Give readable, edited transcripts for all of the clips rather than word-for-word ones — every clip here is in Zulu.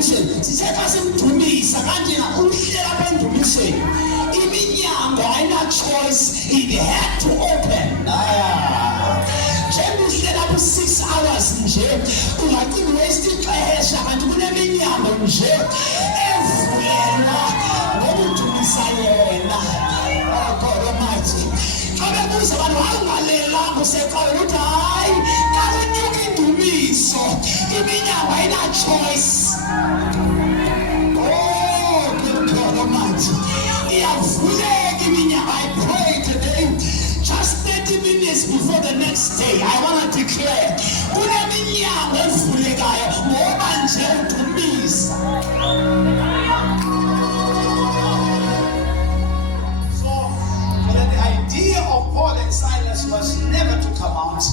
endumisweni sithe xa simdumisa kanjena umhlela apha endumisweni iminyango ayina-choice, it had to open. Njengoba uhlela apho 6 hours nje ungacinga waste ixesha kanti kuneminyango nje evulelwa ngoba udumisa yena. God Almighty. Xa bebuza abantu awungalelanga useqala uthi hayi xa kunyuka indumiso iminyango ayina-choice. God Almighty. Iyavuleka iminyango. I pray today, just 30 minutes before the next day, I want to declare kuneminyango evulekayo ngoba nje udumisa. Paul and Silas was never to come out,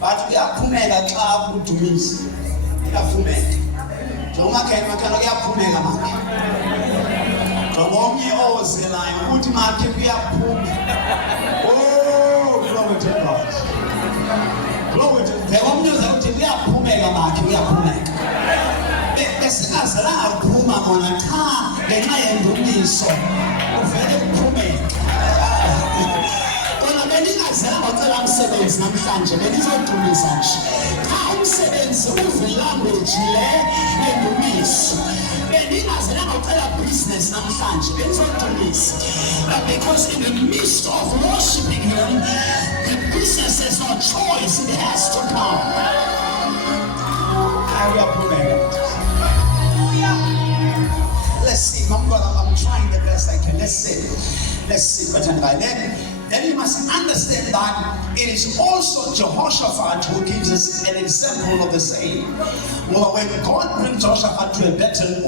but uyaphumeka xa udumisa. Uyaphumeka. Njengoba makhe uyaphumeka manje. Ngomnye ozelayo ukuthi makhe uyaphuma. Oh, glory to God. Glory to God. Ngomnye ozelayo ukuthi uyaphumeka makhe uyaphumeka. Besingazelanga ukuphuma mona cha ngenxa yendumiso. Uvele uphumeka. Beningazange bacela umsebenzi namhlanje benizodumisa nje. Cha umsebenzi uve-language le yendumiso. Beningazange bacela business namhlanje benizodumisa. But because in the midst of worshiping him, the business has no choice, it has to come. Let's see, I'm trying the best I can. Let's see, but then you must understand that it is also Jehoshaphat who gives us an example of the same. Well, when God brings Jehoshaphat to a battle,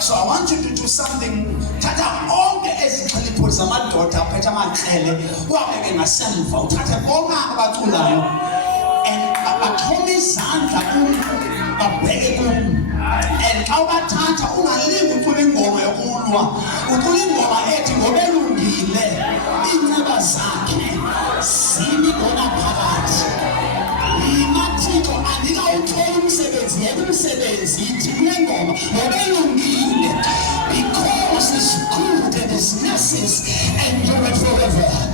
so I want you to do something. Tata onke ezixhilipho zamadoda aphethe amaxhele uwabeke ngasemva uthathe konke abaculayo and baxhoma izandla babheke kum. And xa ubathatha ungalingi ucula ingoma yokulwa, ucula ingoma ethi ngobelungile iinceba zakhe zimibona phakathi. Yima Thixo andikawuthola umsebenzi yena umsebenzi yithi kule ngoma ngobelungile because it's good and his mercies endure forever.